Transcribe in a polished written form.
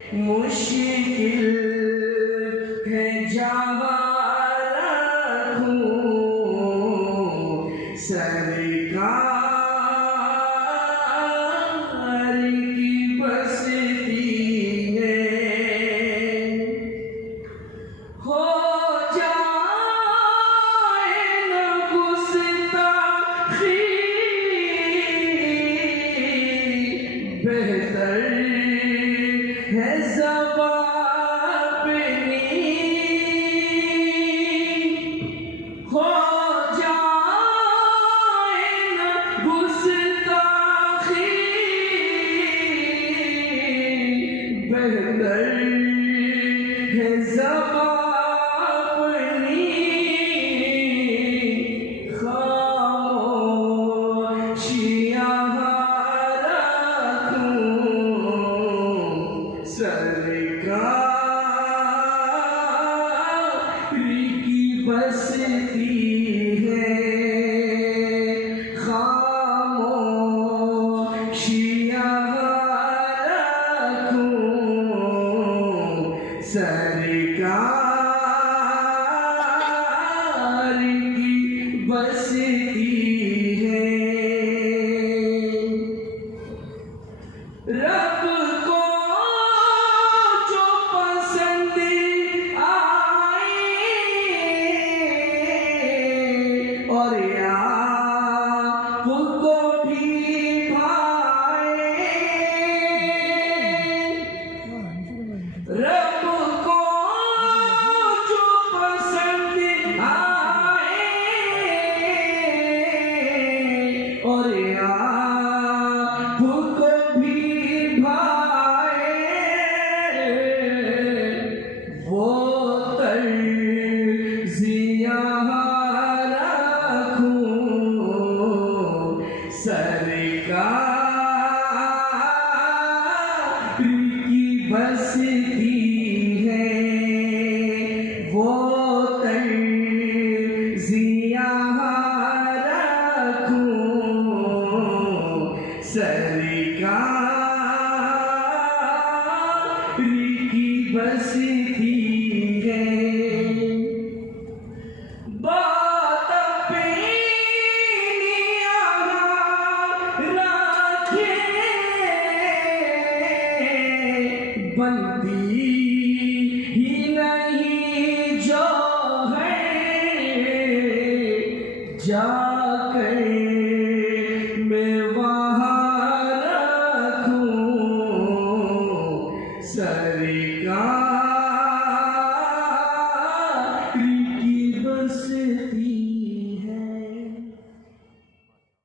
मुश्किल है जहाँ रखूं सरकार की बस्ती है। हो जाए न गुस्ताखी बेहतर है ज़बानी। हो जाए न गुस्ताखी बेहतर है ज़बानी। खामोशियाँ सरकार की बस्ती है। खामोशियाँ रखूं सरकार की बस्ती है। रब को जो पसंद आए और आपको भी भाए, रब को जो पसंद आए और आपको भी भाए, वो तर्ज़ियाँ रखूं सरकार की बस्ती है। वो तर्ज़ियाँ रखूं सरकार की बस्ती है। बात अपनी रखे बनती ही नहीं जो है जाकर मैं वहाँ रखूं सरकार